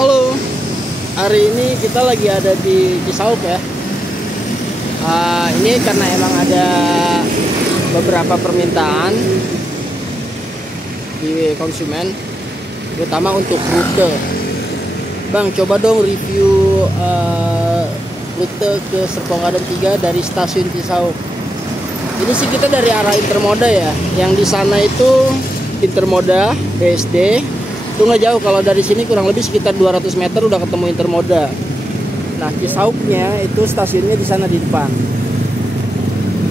Halo, hari ini kita lagi ada di Cisauk ya. Ini karena emang ada beberapa permintaan di konsumen, terutama untuk rute. Bang, coba dong review rute ke Serpong Garden 3 dari stasiun Cisauk. Ini sih kita dari arah Intermoda ya. Yang di sana itu Intermoda, BSD. Itu nggak jauh, kalau dari sini kurang lebih sekitar 200 meter udah ketemu Intermoda. Nah, Cisauknya itu stasiunnya di sana di depan.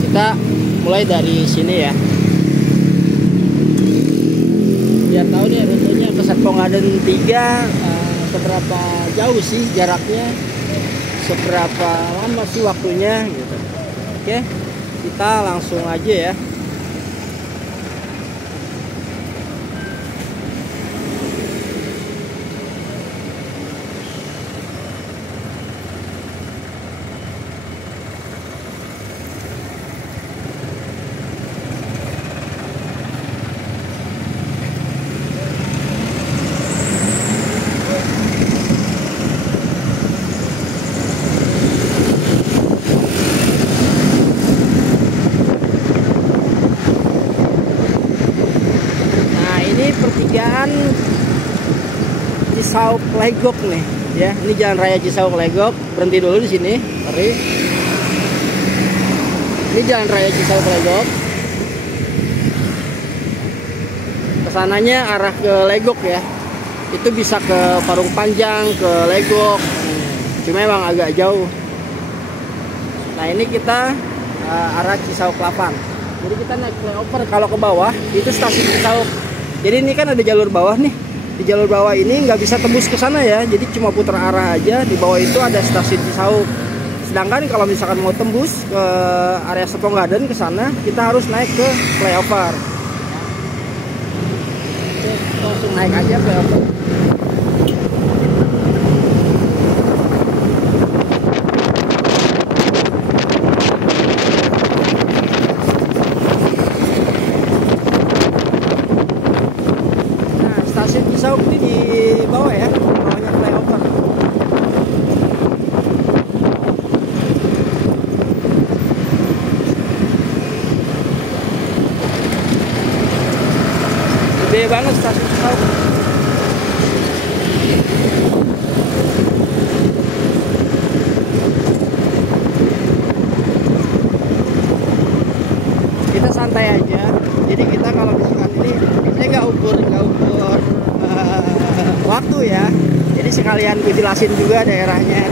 Kita mulai dari sini ya. Biar tahu nih rutenya ke Serpong Garden 3 seberapa jauh sih jaraknya, seberapa lama sih waktunya gitu. Oke, kita langsung aja ya. Pertigaan Cisauk Legok nih ya. Ini jalan raya Cisauk Legok. Berhenti dulu di sini. Mari. Ini jalan raya Cisauk Legok. Kesananya arah ke Legok ya. Itu bisa ke Parung Panjang, ke Legok. Cuma emang agak jauh. Nah, ini kita arah Cisauk 8. Jadi kita naik flyover. Kalau ke bawah itu stasiun Cisauk. Jadi ini kan ada jalur bawah nih. Di jalur bawah ini nggak bisa tembus ke sana ya. Jadi cuma putar arah aja. Di bawah itu ada stasiun Cisauk. Sedangkan kalau misalkan mau tembus ke area Serpong Garden ke sana, kita harus naik ke flyover. Oke, langsung naik aja flyover. Cisauk ini di bawah ya, bawahnya flyover. Gede banget stasiun Cisauk. Kita santai aja. Jadi kita kalau misalkan ini, saya nggak ukur waktu ya, jadi sekalian gue jelasin juga daerahnya.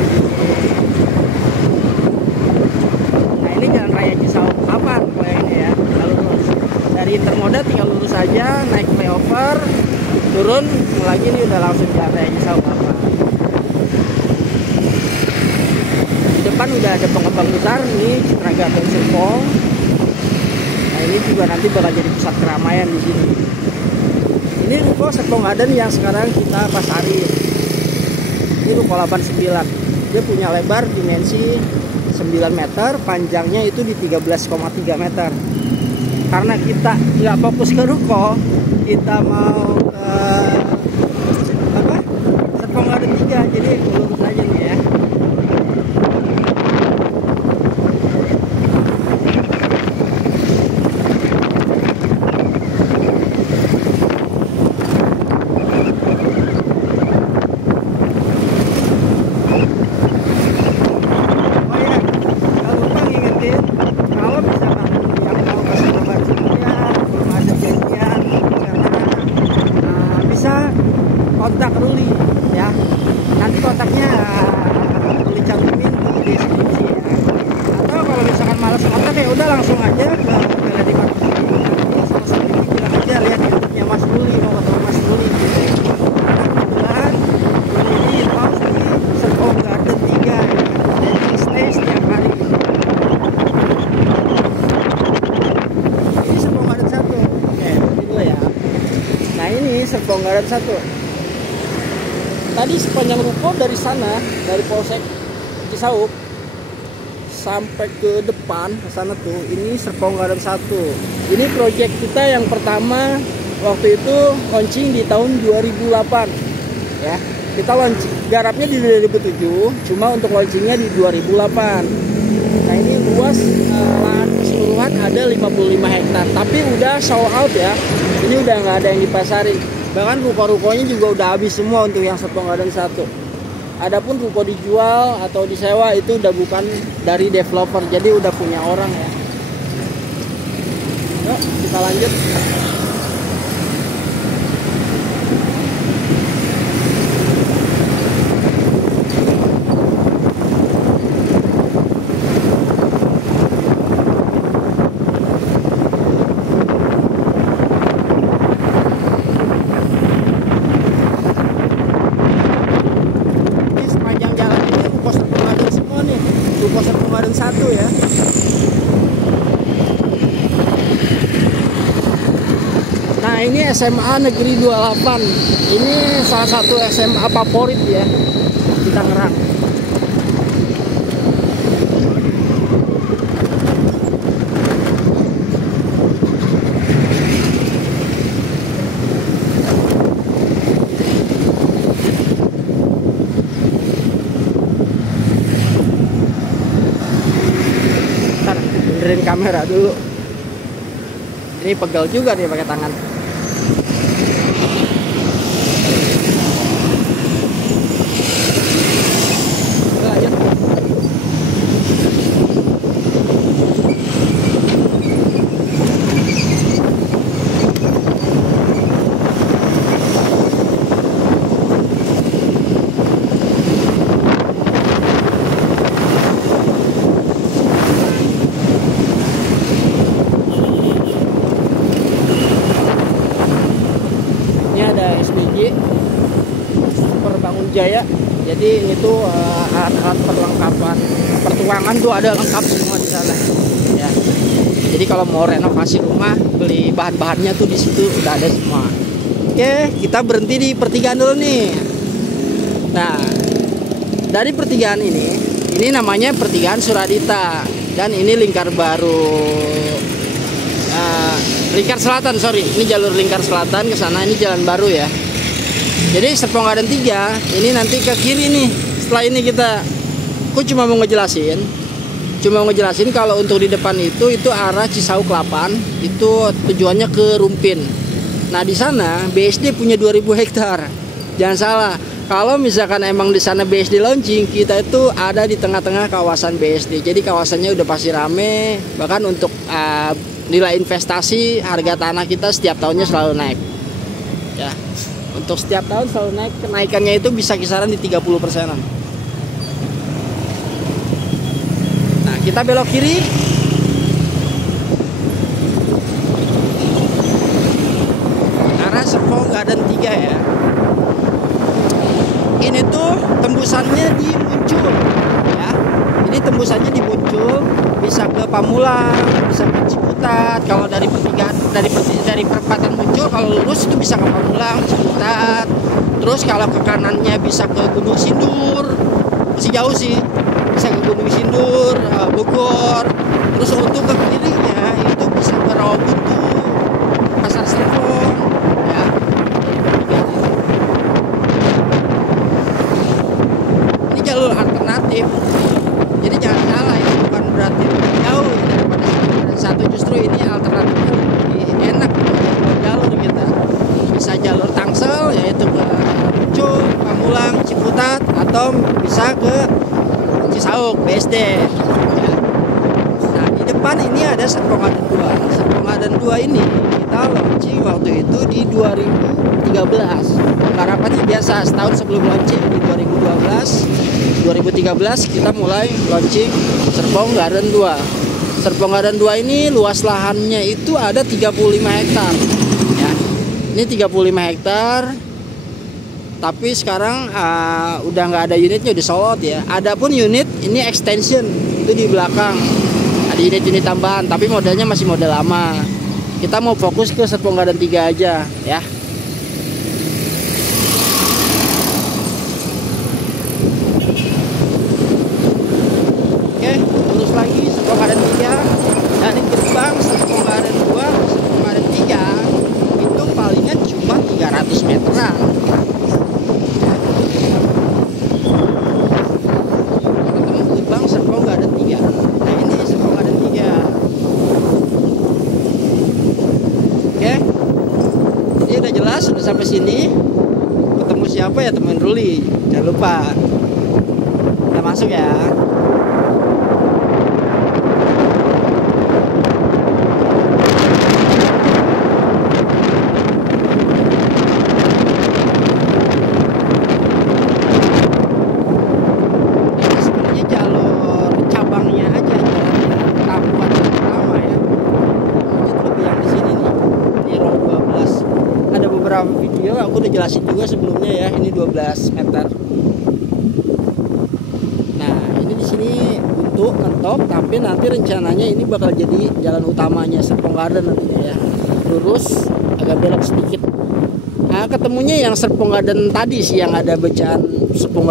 Nah, ini jalan raya Cisauk 8 kalau ini ya, lurus dari Intermoda tinggal lurus aja, naik flyover, turun lagi, nih udah langsung jalan raya Cisauk 8. Di depan udah ada pengembang besar nih, Citra Garden Serpong. Nah, ini juga nanti bakal jadi pusat keramaian di sini. Ini ruko Serpong Garden yang sekarang kita pasarin. Ini ruko 89. Dia punya lebar dimensi 9 meter, panjangnya itu di 13,3 meter. Karena kita nggak fokus ke ruko, kita mau ke Serpong Garden 3, jadi lurus aja nih ya. Kontak Ruli ya, nanti kontaknya Ruli cantumin di deskripsi ya. Atau kalau misalkan malas kontak ya udah langsung aja ke Galadi Marketing, nanti sama-sama bilang aja lihat YouTube-nya Mas Ruli, mau ketemu Mas Ruli gitu. Kebetulan ini house di Serpong Garden 3 ya, jadi stay setiap hari. Ini Serpong Garden 1. Oke, ini dulu ya. Nah, ini Serpong Garden 1. Tadi sepanjang ruko dari sana, dari Polsek Cisauk sampai ke depan ke sana tuh, ini Serpong Garden 1. Ini proyek kita yang pertama waktu itu launching di tahun 2008 ya. Kita launching, garapnya di 2007, cuma untuk launchingnya di 2008. Nah ini luas lahan keseluruhan ada 55 hektar, tapi udah sold out ya. Ini udah nggak ada yang dipasarin. Bahkan ruko-rukonya juga udah habis semua untuk yang Serpong Garden 1. Adapun ruko dijual atau disewa itu udah bukan dari developer, jadi udah punya orang ya. Yuk kita lanjut. Serpong Garden 1 ya. Nah ini SMA Negeri 28. Ini salah satu SMA favorit ya di Tangerang. Benerin kamera dulu. Ini pegel juga nih pakai tangan. Lanjut. SBG Super Bangun Jaya. Jadi ini tuh alat-alat perlengkapan pertukangan tuh ada lengkap semua di sana ya. Jadi kalau mau renovasi rumah, beli bahan-bahannya tuh di situ udah ada semua. Oke, kita berhenti di pertigaan dulu nih. Nah, dari pertigaan ini namanya pertigaan Suradita dan ini lingkar baru. Lingkar Selatan, sorry, ini jalur lingkar selatan ke sana, ini jalan baru ya. Jadi Serpong Garden 3 ini nanti ke kiri nih. Setelah ini aku cuma mau ngejelasin kalau untuk di depan itu arah Cisauk 8, itu tujuannya ke Rumpin. Nah di sana BSD punya 2000 hektar. Jangan salah, kalau misalkan emang di sana BSD launching, kita itu ada di tengah-tengah kawasan BSD. Jadi kawasannya udah pasti rame, bahkan untuk nilai investasi harga tanah kita setiap tahunnya selalu naik ya. Untuk setiap tahun selalu naik, kenaikannya itu bisa kisaran di 30%-an. Nah kita belok kiri. Arah Serpong Garden 3 ya. Ini tuh tembusannya di Muncul ya. Ini tembusannya di Muncul, bisa ke Pamulang, bisa ke Ciputat. Kalau dari pertigaan dari perempatan Muncul, kalau lurus itu bisa ke Pamulang, Ciputat. Terus kalau ke kanannya bisa ke Gunung Sindur, masih jauh sih, bisa ke Gunung Sindur, Bogor. Terus untuk ke kirinya itu bisa ke Rawabuntu, Pasar Serpong ya. Ini jalur alternatif. Jadi jangan salah, itu bukan berarti jauh daripada satu, justru ini alternatifnya lebih enak jalur kita. Bisa jalur Tangsel yaitu ke Muncul, Pamulang, Ciputat, atau bisa ke Cisauk, BSD ya. Nah di depan ini ada Serpong Garden 2. Serpong Garden 2 ini kita launching waktu itu di 2013. Harapannya biasa, setahun sebelum launching di 2013 kita mulai launching Serpong Garden 2. Serpong Garden 2 ini luas lahannya itu ada 35 hektar ya. Ini 35 hektar, tapi sekarang udah nggak ada unitnya, udah sold out ya. Adapun unit ini extension itu di belakang, ada unit-unit tambahan, tapi modelnya masih model lama. Kita mau fokus ke Serpong Garden 3 aja ya. Terus lagi Serpong Garden 3 dari gerbang Serpong Garden 2 Serpong Garden 3 itu palingan cuma 300 meteran. udah jelas, udah sampai sini. Ketemu siapa ya, temuin Ruli, jangan lupa. Kita masuk ya. Video aku udah jelasin juga sebelumnya ya, ini 12 meter. Nah, ini di sini untuk ngetop, tapi nanti rencananya ini bakal jadi jalan utamanya Serpong Garden nantinya ya. Lurus agak belok sedikit. Nah, ketemunya yang Serpong Garden tadi sih, yang ada bacaan Serpong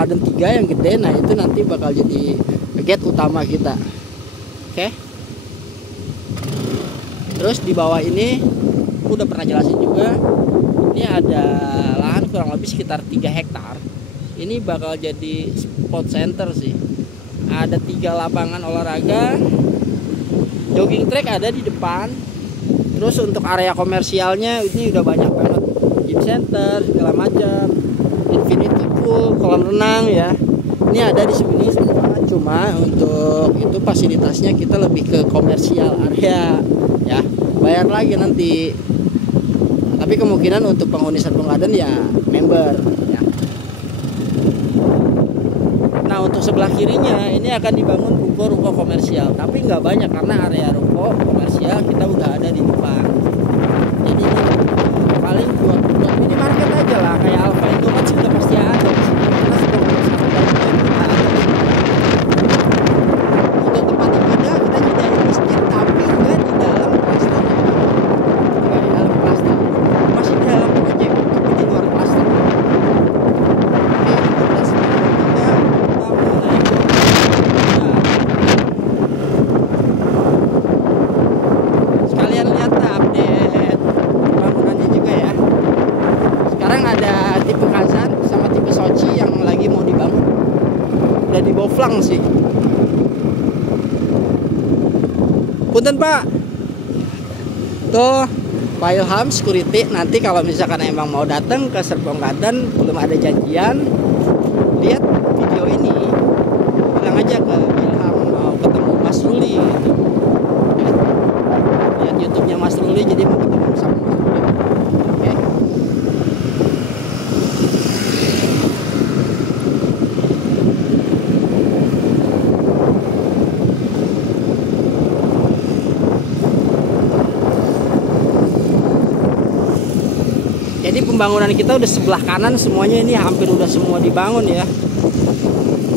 Garden 3 yang gede. Nah, itu nanti bakal jadi gate utama kita. Oke. Terus di bawah ini udah pernah jelasin juga, ini ada lahan kurang lebih sekitar 3 hektar. Ini bakal jadi sport center sih. Ada 3 lapangan olahraga, jogging track ada di depan. Terus untuk area komersialnya ini udah banyak banget, gym center segala macam, infinity pool, kolam renang ya. Ini ada di sini semua. Cuma untuk itu fasilitasnya kita lebih ke komersial area ya, bayar lagi nanti. Tapi kemungkinan untuk penghuni Serpong Garden ya member ya. Nah, untuk sebelah kirinya ini akan dibangun ruko komersial, tapi nggak banyak karena area ruko komersial kita udah ada di depan. Jadi paling buat minimarket aja lah, kayak Alfa Indomaret sih udah pasti ada di sini. Karena Serpong Garden kita ada. Untuk tempat ibadah kita nyediain masjid, tapi nggak di dalam klaster ya. Nggak di dalam klaster. Masih di dalam proyek, tapi di luar klaster. Oke, kita mulai. Sekalian lihat update bangunannya juga ya. Sekarang ada tipe Kazan sama tipe Sochi yang lagi mau dibangun. Udah di Boflang sih. Punten Pak. Tuh Pak Ilham security, nanti kalau misalkan emang mau datang ke Serpong Garden belum ada janjian, lihat video ini, bilang aja ke Ilham mau ketemu Mas Ruli gitu. Lihat YouTube-nya Mas Ruli, jadi mau ketemu sama Mas Ruli. Oke. Jadi pembangunan kita udah sebelah kanan semuanya, ini hampir udah semua dibangun ya.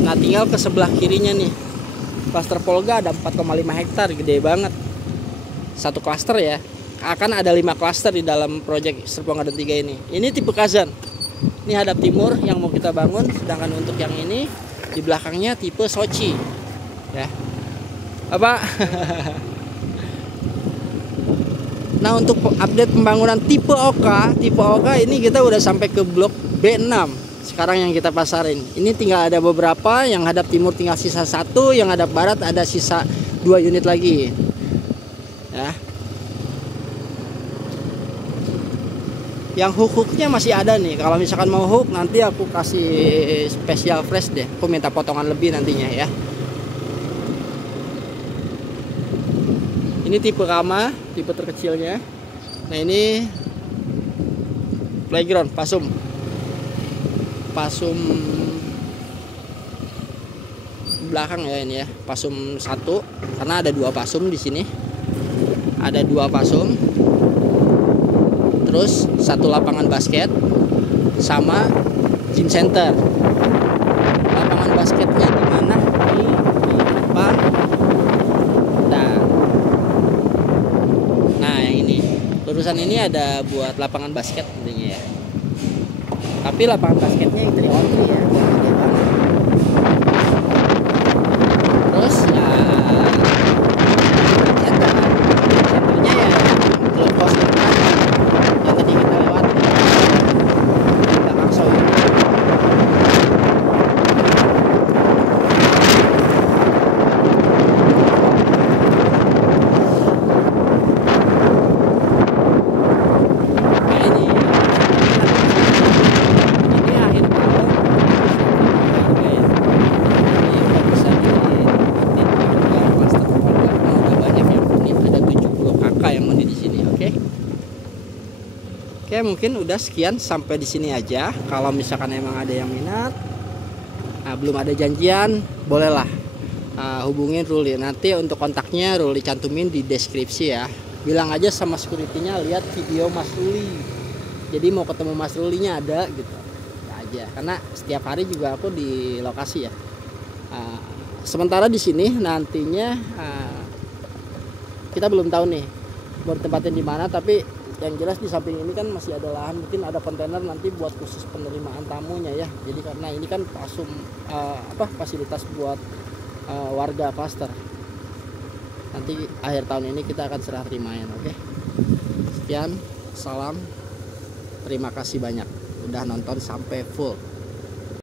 Nah, tinggal ke sebelah kirinya nih. Klaster Polga ada 4,5 hektar, gede banget. Satu klaster ya. Akan ada 5 klaster di dalam proyek Serpong Garden 3 ini. Ini tipe Kazan. Ini hadap timur yang mau kita bangun, sedangkan untuk yang ini di belakangnya tipe Sochi. Ya. Apa? Nah, untuk update pembangunan tipe Oka ini kita udah sampai ke blok B6 sekarang yang kita pasarin. Ini tinggal ada beberapa, yang hadap timur tinggal sisa 1, yang hadap barat ada sisa 2 unit lagi ya. Yang hook-hooknya masih ada nih. Kalau misalkan mau hook, nanti aku kasih spesial fresh deh. Aku minta potongan lebih nantinya ya. Ini tipe Kama, tipe terkecilnya. Nah, ini playground Pasum belakang ya, ini ya, Pasum 1, karena ada 2 Pasum di sini. Ada 2 Pasum. Terus 1 lapangan basket sama gym center. Lapangan basketnya di mana? Di depan. Nah, yang ini. Lurusan ini ada buat lapangan basket tentunya ya. Tapi lapangan basketnya yang 3-on-3 ya. Terus ya centernya ya belum kos yang tadi kita lewat di belakang show ini. Oke, mungkin udah sekian sampai di sini aja. Kalau misalkan emang ada yang minat, belum ada janjian, bolehlah hubungin Ruli. Nanti untuk kontaknya Ruli cantumin di deskripsi ya. Bilang aja sama security-nya lihat video Mas Ruli. Jadi mau ketemu Mas Rulinya ada gitu. Ya aja. Karena setiap hari juga aku di lokasi ya. Sementara di sini nantinya kita belum tahu nih mau ditempatin di mana, tapi yang jelas di samping ini kan masih ada lahan, mungkin ada kontainer nanti buat khusus penerimaan tamunya ya. Jadi karena ini kan fasilitas buat warga klaster. Nanti akhir tahun ini kita akan serah terimain, oke? Sekian, salam, terima kasih banyak udah nonton sampai full.